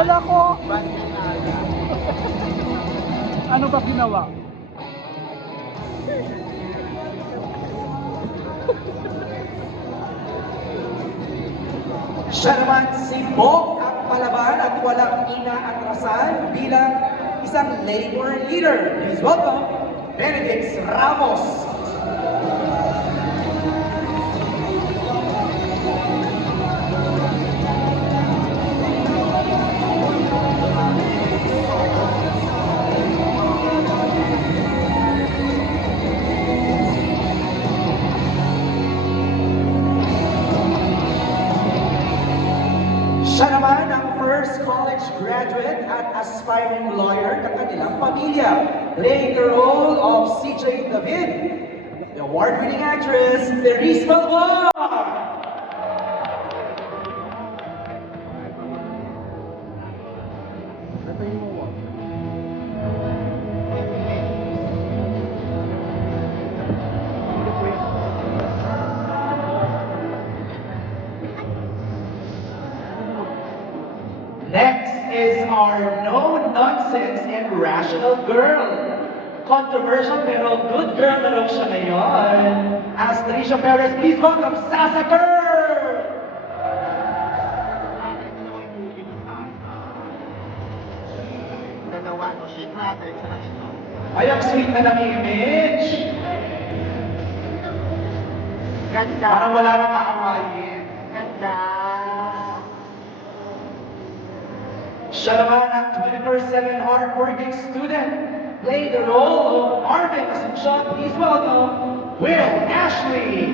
Kala ko, ano ba ginawa? Siya naman si Bok ang palaban at walang inaatrasan bilang isang labor leader. Please welcome, Benedict Ramos. Siya naman ang first college graduate at aspiring lawyer ng kanilang pamilya, playing the role of CJ David, the award-winning actress, Therese Balboa. Next is our no-nonsense and rational girl. Controversial pero good girl na raw siya ngayon. As Tricia Perez, please welcome Sasa Girl! Ay, ang sweet na ng image. Ganda. Parang wala nang kakawain. Ganda. Siya naman ang 24/7 hardworking student, playing the role of Marvin Asuncion. Please welcome Will Ashley.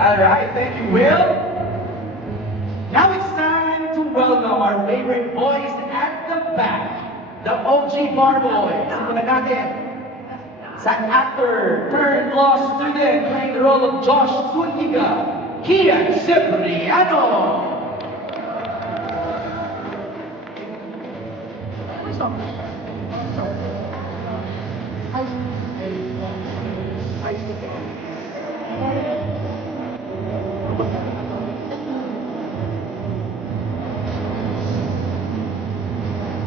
Alright, thank you, Will. Now it's time to welcome our favorite boys at the back, the OG Bar Boys. Simulan natin sa actor turned law student playing the role of Josh Zuniga, Kian Cipriano.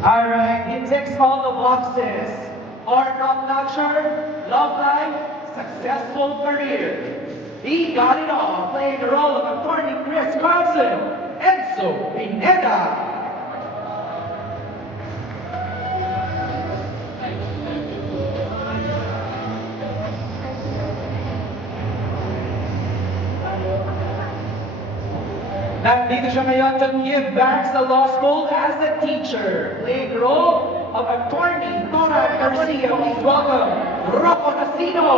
Alright, he ticks all the boxes. Hard knock-notcher, love life, successful career. He got it all, playing the role of attorney Chris Carlson, Enzo Pineda. Nandito siya ngayon to give back sa law school as a teacher, playing the role of attorney Nora Garcia. Please welcome Rocco Nasino.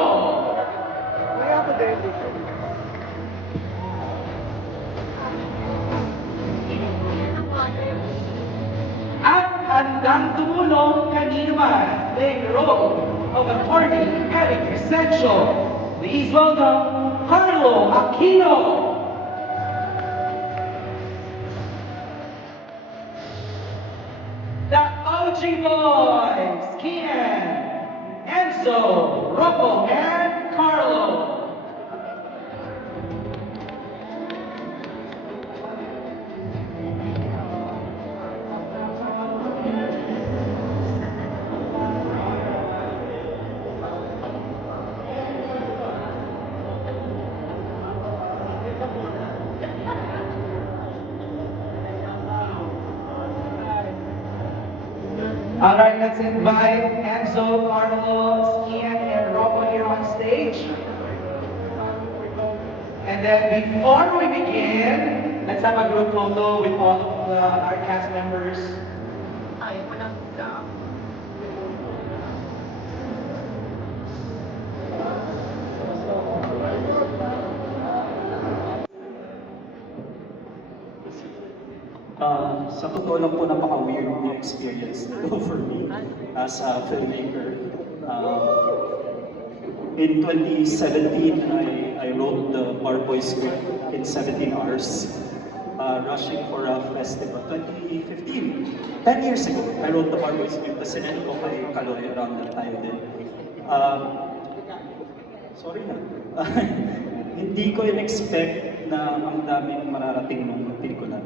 At handang tumulong kanino man, playing the role of attorney Eric Essential. Please welcome Carlo Aquino. The OG Boys, Kian, Enzo, Rocco, and Carlo. Alright, let's invite Enzo, Carlos, Ian, and Rocco here on stage. And then before we begin, let's have a group photo with all of our cast members. Ay, walang da. Sa totoo lang po, napaka-weird yung experience nito for me as a filmmaker. In 2017, I wrote the Barboy script in 17 hours, rushing for a festival. 2015, 10 years ago, I wrote the Barboy script. Kasi sinend ko kay Kaloy around that time din. Sorry na. Hindi ko in-expect na ang daming mararating ng pelikula.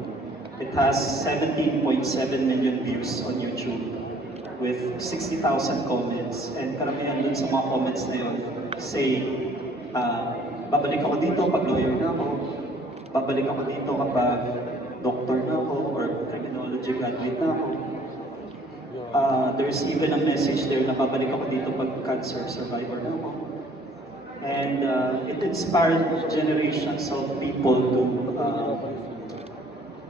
It has 17.7 million views on YouTube with 60,000 comments. And karamihan dun sa mga comments na yun say, babalik ako dito pag lawyer na ako, babalik ako dito kapag doctor na ako, or criminology graduate na ako. There's even a message there na babalik ako dito pag cancer survivor na ako. And it inspired generations of people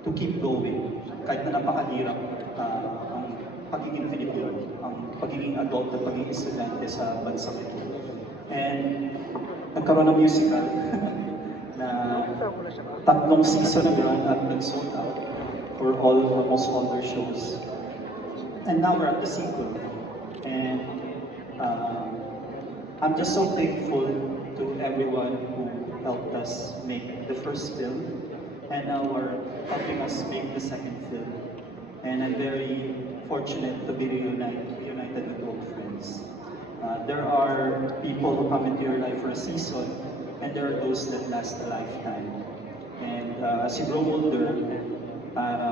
to keep going. Kahit na napakahirap ang pagiging Pilipino, ang pagiging adult at pagiging estudyante sa bansang ito. And nagkaroon ng musical na 3 season na yun at nag-sold out for almost all their shows. And now we're at the sequel. And I'm just so thankful to everyone who helped us make the first film and now are helping us make the second film. And I'm very fortunate to be reunited with old friends. There are people who come into your life for a season, and there are those that last a lifetime. And as you grow older,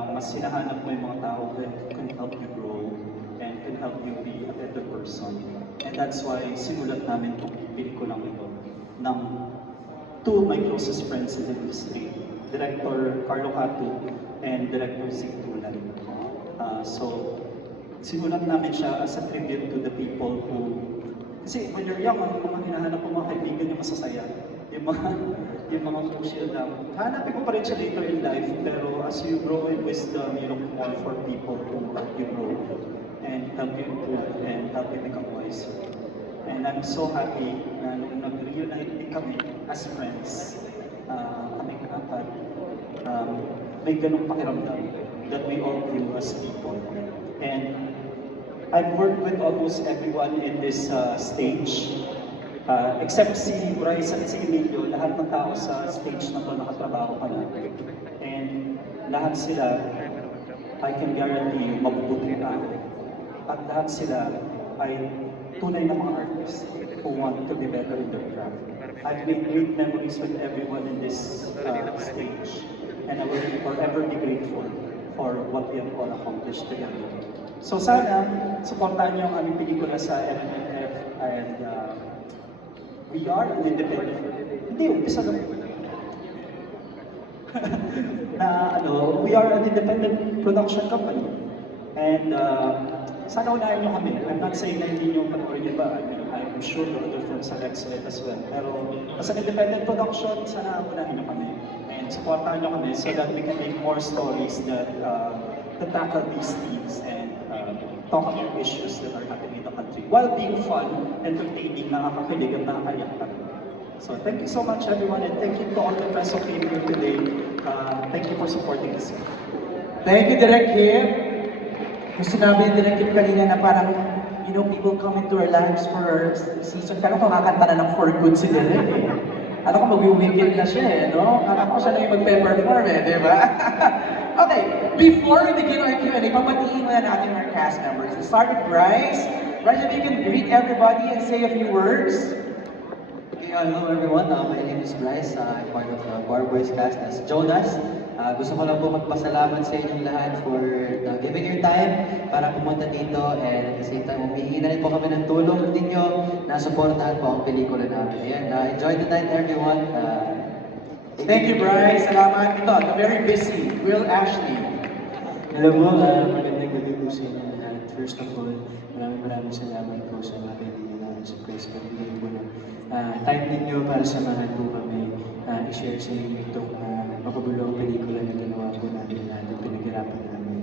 mas hinahanap mo yung mga tao that can help you grow and can help you be a better person. And that's why sinulat namin itong pelikulang ito ng 2 of my closest friends in the industry, Director Carlo Catu and Director Zig Tulay. So, sinulat namin siya as a tribute to the people who... Kasi when you're young, ang mga hinahanap ko mga kaibigan yung masasaya. Yung mga social lang. Hanapin ko pa rin siya later in life, pero as you grow in wisdom, you look more for people who help you grow and help you improve and help you become wiser. And I'm so happy na nung nag-reunite din kami as friends, kaming apat, may ganong pakiramdam that we all grew as people. And I've worked with almost everyone in this stage, except si Bryce at si Emilio. Lahat ng tao sa stage na to nakatrabaho ka na. And lahat sila, I can guarantee you, mabubuting tao. At lahat sila ay tunay na mga artists who want to be better in their craft. I've made great memories with everyone in this stage, and I will forever be grateful for what we have all accomplished together. So sana, supportahan niyo ang aming pelikula sa MNF, and we are an independent, hindi, umpisa lang. We are an independent production company. And sana unahin niyo kami. I'm not saying na hindi niyo panoorin iba. I'm sure the other films are excellent as well. Pero as an independent production, sana unahin niyo kami. And supportahan niyo kami so that we can make more stories that tackle these themes and talk about issues that are happening in the country while being fun, entertaining, nakakakilig at nakakayak kami. So thank you so much everyone, and thank you to all the press who came here today. Thank you for supporting this. Thank you, Direk Kim. Yung sinabi ni Direk Kim kanina na parang, you know, people come into our lives for season. Kano kakanta na ng For Good si Direk eh. Alam ko mag-weekend na siya eh, no? Alam ko siya na yung mag-perform eh, di ba? Okay, before we begin our Q&A, papatiin muna natin our cast members. Let's start with Bryce. Bryce, if you can greet everybody and say a few words. Okay, hello everyone. My name is Bryce. I'm part of the Barboy's cast as Jonas. Gusto ko lang po magpasalamat sa inyong lahat for giving your time para pumunta dito, and at the same time, humihingi na rin po kami ng tulong ninyo na supportahan po ang pelikula namin. Ayan, enjoy the night everyone. Thank you, Bryce. Salamat. Ito, the very busy Will Ashley. Hello po, magandang gabi po sa inyo lahat. First of all, maraming salamat po sa mga kaibigan namin sa press. Pagbigay po ng time ninyo para samahan po kami i-share sa inyo itong mapabulong pelikula na ginawa po natin lahat at pinaghirapan namin.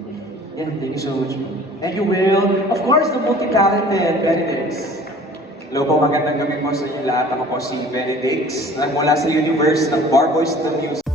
Yeah, thank you so much po. Thank you, Will. Of course, the multi-talented Benedicts. Hello po, magandang gabi po sa inyo lahat. Ako po si Benedicts, mula sa universe ng Barboys the Music.